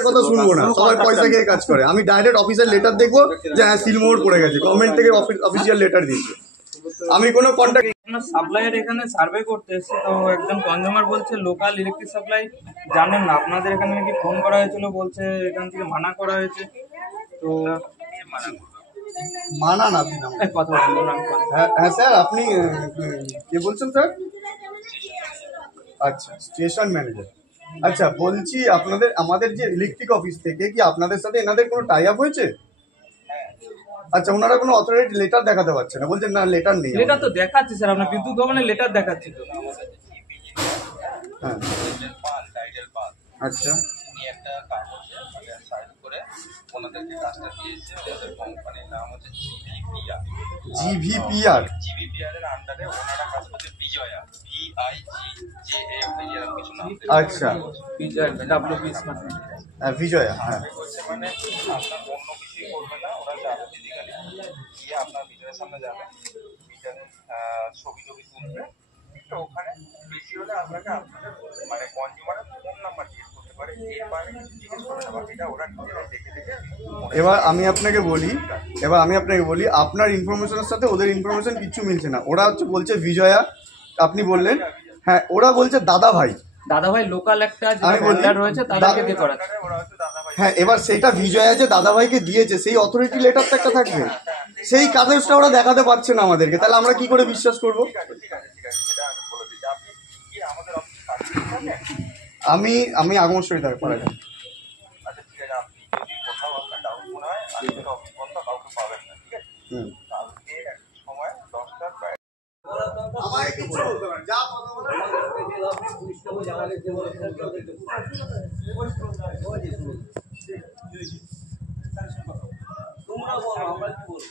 সিলমোহরের কথা শুনবো না, সবাই পয়সা খেয়ে কাজ করে। আমি ডাইরেক্ট অফিসের লেটার দেখবো যে হ্যাঁ সিলমোহর পড়ে গেছে, গভর্নমেন্ট থেকে অফিসিয়াল লেটার দিয়েছে। আমি কোনো কন্ট্যাক্ট সাপ্লাইয়ের এখানে সার্ভে করতে এসেছি, তো একজন কনজিউমার বলছে লোকাল ইলেকট্রিক সাপ্লাই জানেন না, আপনাদের এখানে নাকি ফোন করা হয়েছিল, বলছে এখান থেকে মানা করা হয়েছে। তো মানা না কথা বলুন। হ্যাঁ স্যার, আপনি কে বলছেন স্যার? আচ্ছা, স্টেশন ম্যানেজার। আচ্ছা, বলছি আপনাদের আমাদের যে ইলেকট্রিক অফিস থেকে কি আপনাদের সাথে এনাদের কোনো টাই আপ হয়েছে? আচ্ছা, ওনারা কোনো অথরিটি লেটার দেখাতে পারছে না, বলছেন না লেটার নেই। লেটার তো দেখাচ্ছি স্যার, আপনার বিদ্যুৎ ভবনে লেটার দেখাচ্ছি তো। হ্যাঁ, আচ্ছা, উনি একটা কাগজে সাইন করে ওনাদেরকে কাজটা দিয়েছে। ওদের কোম্পানির নাম হচ্ছে জিভিপিআর। জিভিপিআর এর আন্ডারে ওনারা কাজ করছে বিজয়া, VIGJA এরকম কিছু নাম। আচ্ছা, বিজয়া WP বিজয়া। হ্যাঁ, করছে মানে আপনার অন্য কিছুই করবে না, ওরা যাবে ফিজিক্যালি গিয়ে আপনার মিটারের সামনে যাবে, মিটারের ছবি টবি তুলবে। তো ওখানে বেশি হলে আপনাকে আপনাদের মানে কনজিউমারের ফোন নাম্বার জিজ্ঞেস করতে পারে, এরপরে জিজ্ঞেস করবে না, বাকিটা ওরা নিজেরাই দেখে দেখে। এবার আমি আপনাকে বলি আপনার ইনফরমেশনের সাথে ওদের ইনফরমেশন কিচ্ছু মিলছে না। ওরা হচ্ছে বলছে বিজয়া, আপনি বললেন। হ্যাঁ, ওরা বলছে দাদা ভাই লোকাল একটা যেটা রয়েছে তাদেরকে দিয়ে করাচ্ছে। হ্যাঁ, এবার সেটা বিজয়া যে দাদা ভাইকে দিয়েছে সেই অথরিটি লেটার তো একটা থাকবে, সেই কাগজটা ওরা দেখাতে পারছে না আমাদেরকে, তাহলে আমরা কি করে বিশ্বাস করবো? আমি আগমশ্বরী থাকি পাড়া। আচ্ছা ঠিক আছে, আপনি যদি কোথাও আপনার ডাউট মনে হয় আজকে অফিস বন্ধ, কাউকে পাবেন না, ঠিক আছে? কালকে সময় 10টার প্রায়। আমাকে কিছু বলতে পারেন, যা কথা বলেন। তোমরা বলো, আমরা কি বলবো?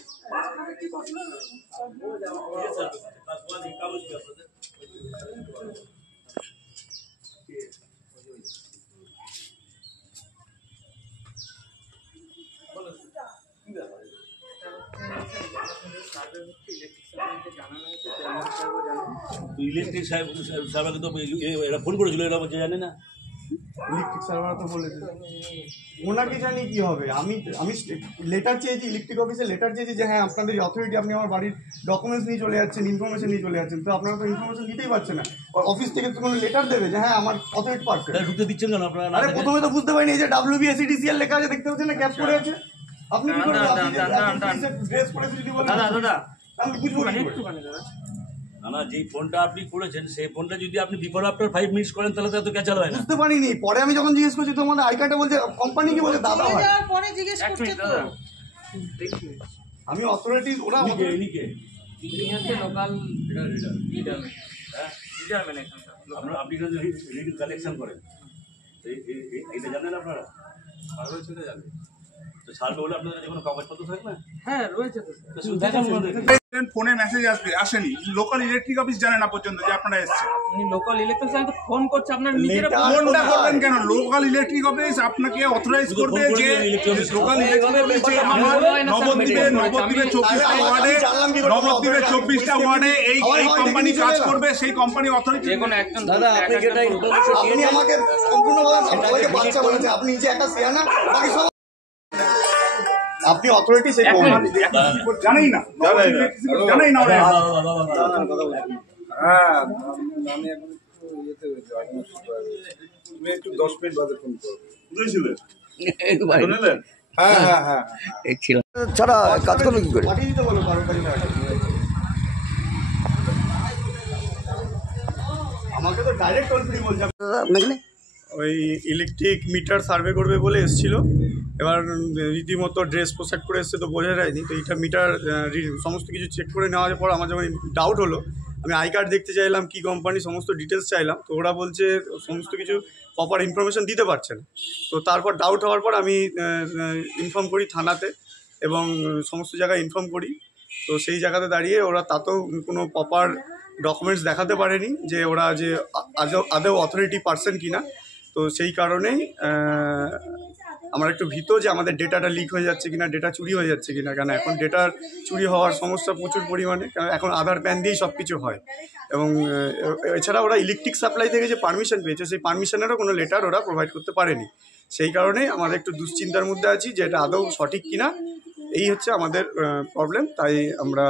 ইলেকট্রিক সার্ভারকে তো এরা ফোন করেছিল, এরা বলছে জানে না। ইলেকট্রিক সার্ভার তো বলেছে, ওনাকে জানি কি হবে। আমি লেটার চেয়েছি, ইলেকট্রিক অফিসে লেটার চেয়েছি যে হ্যাঁ আপনাদের অথরিটি, আপনি আমার বাড়ির ডকুমেন্টস নিয়ে চলে যাচ্ছেন, ইনফরমেশন নিয়ে চলে যাচ্ছেন, তো আপনারা তো ইনফরমেশন দিতেই পারছেন না। অফিস থেকে তো কোনো লেটার দেবে যে হ্যাঁ আমার অথরিটি পাচ্ছে। ঢুকতে দিচ্ছেন কেন আপনারা? আরে প্রথমে তো বুঝতে পারিনি, এই যে WBSEDCL লেখা আছে, দেখতে পাচ্ছেন না, ক্যাপ করে আছে। আপনি কি করবেন? ড্রেস পরে যদি বলেন আমি বুঝবো না। না, যেই ফোনটা আপনি করেছেন সেই ফোনটা যদি আপনি বিফোর আফটার 5 মিনিটস করেন তাহলে তো ক্যাচাল হয় না। বুঝতে পারিনি, পরে আমি যখন জিজ্ঞেস করছি তোমাদের আই কার্ডটা বলছে কোম্পানি কি বলছে দাদা ভাই। আমি অথরিটি, ওরা লোকাল আপনি রিডিং কালেকশন করেন, এইটা জানেন আপনারা? জানেন তো সার্ভে হলে আপনাদের কোনো কাগজপত্র থাকে না? হ্যাঁ রয়েছে তো। ফোনে মেসেজ আসেনি, লোকাল ইলেকট্রিক অফিস জানে না পর্যন্ত যে আপনারা এসেছেন। লোকাল ইলেকট্রিক তো ফোন করছে, আপনার নিজেরা ফোনটা করবেন কেন? লোকাল ইলেকট্রিক অফিস আপনাকে অথরাইজ করবে যে লোকাল ইলেকট্রিক অফিস যে আমার নবদ্বীপে 24টা ওয়ার্ডে এই কোম্পানি কাজ করবে, সেই কোম্পানি অথরিটি। দাদা আপনি আমাকে সম্পূর্ণভাবে বাচ্চা বলেছে, আপনি নিজে একটা শেয়ার না, বাকি সব আপনি অথরিটি সেই কোম্পানি জানেই না, জানেই না। হ্যাঁ, আমি এখন একটু ইয়েতে তুমি একটু 10 মিনিট বাদে ফোন করো। বুঝেছিলেন? হ্যাঁ ছাড়া কাজ করবে কি করে? পাঠিয়ে দিতে বলো, আমাকে তো ডাইরেক্ট টোল ফ্রি বলছে। ওই ইলেকট্রিক মিটার সার্ভে করবে বলে এসেছিল, এবার রীতিমতো ড্রেস পোশাক করে এসছে তো বোঝা যায়নি, তো এইটা মিটার সমস্ত কিছু চেক করে নেওয়ার পর আমার যখন ডাউট হলো, আমি আই কার্ড দেখতে চাইলাম, কি কোম্পানি সমস্ত ডিটেলস চাইলাম, তো ওরা বলছে সমস্ত কিছু প্রপার ইনফরমেশান দিতে পারছে না। তো তারপর ডাউট হওয়ার পর আমি ইনফর্ম করি থানাতে এবং সমস্ত জায়গায় ইনফর্ম করি। তো সেই জায়গাতে দাঁড়িয়ে ওরা তাতেও কোনো প্রপার ডকুমেন্টস দেখাতে পারেনি যে ওরা যে আদৌ অথরিটি পার্সন কিনা। তো সেই কারণেই আমরা একটু ভীত যে আমাদের ডেটাটা লিক হয়ে যাচ্ছে কিনা, ডেটা চুরি হয়ে যাচ্ছে কিনা। কারণ এখন ডেটার চুরি হওয়ার সমস্যা প্রচুর পরিমাণে, কারণ এখন আধার প্যান দিয়েই সব কিছু হয়। এবং এছাড়া ওরা ইলেকট্রিক সাপ্লাই থেকে যে পারমিশন পেয়েছে, সেই পারমিশনেরও কোনো লেটার ওরা প্রোভাইড করতে পারেনি। সেই কারণেই আমাদের একটু দুশ্চিন্তার মধ্যে আছি যে এটা আদৌ সঠিক কিনা। এই হচ্ছে আমাদের প্রবলেম। তাই আমরা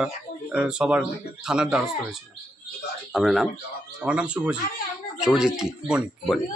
সবার থানার দ্বারস্থ হয়েছিলাম। আপনার নাম? আমার নাম শুভজিৎ সৌজিৎ কি বণিক। বণিক।